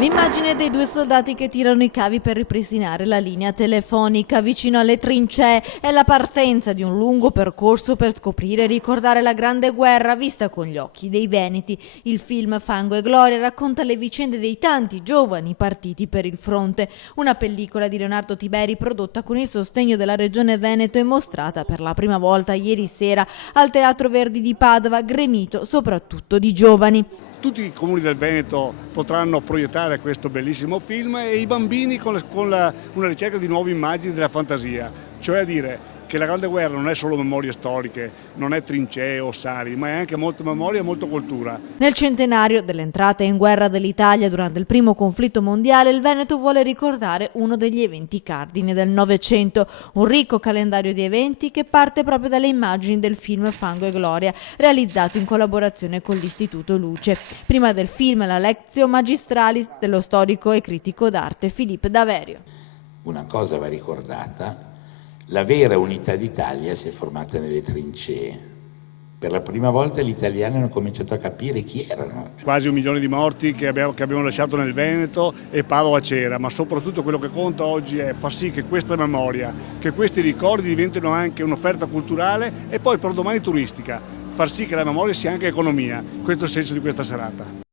L'immagine dei due soldati che tirano i cavi per ripristinare la linea telefonica vicino alle trincee è la partenza di un lungo percorso per scoprire e ricordare la Grande Guerra vista con gli occhi dei veneti. Il film Fango e Gloria racconta le vicende dei tanti giovani partiti per il fronte. Una pellicola di Leonardo Tiberi prodotta con il sostegno della Regione Veneto e mostrata per la prima volta ieri sera al Teatro Verdi di Padova, gremito soprattutto di giovani. Tutti i comuni del Veneto potranno proiettare questo bellissimo film e i bambini con una ricerca di nuove immagini della fantasia, cioè a dire che la Grande Guerra non è solo memorie storiche, non è trincee o sari, ma è anche molta memoria e molta cultura. Nel centenario dell'entrata in guerra dell'Italia durante il primo conflitto mondiale, il Veneto vuole ricordare uno degli eventi cardine del Novecento, un ricco calendario di eventi che parte proprio dalle immagini del film Fango e Gloria, realizzato in collaborazione con l'Istituto Luce. Prima del film la Lectio Magistralis dello storico e critico d'arte Filippo Daverio. Una cosa va ricordata: la vera unità d'Italia si è formata nelle trincee. Per la prima volta gli italiani hanno cominciato a capire chi erano. Quasi 1 milione di morti che abbiamo lasciato nel Veneto e Padova c'era, ma soprattutto quello che conta oggi è far sì che questa memoria, che questi ricordi diventino anche un'offerta culturale e poi per domani turistica, far sì che la memoria sia anche economia. Questo è il senso di questa serata.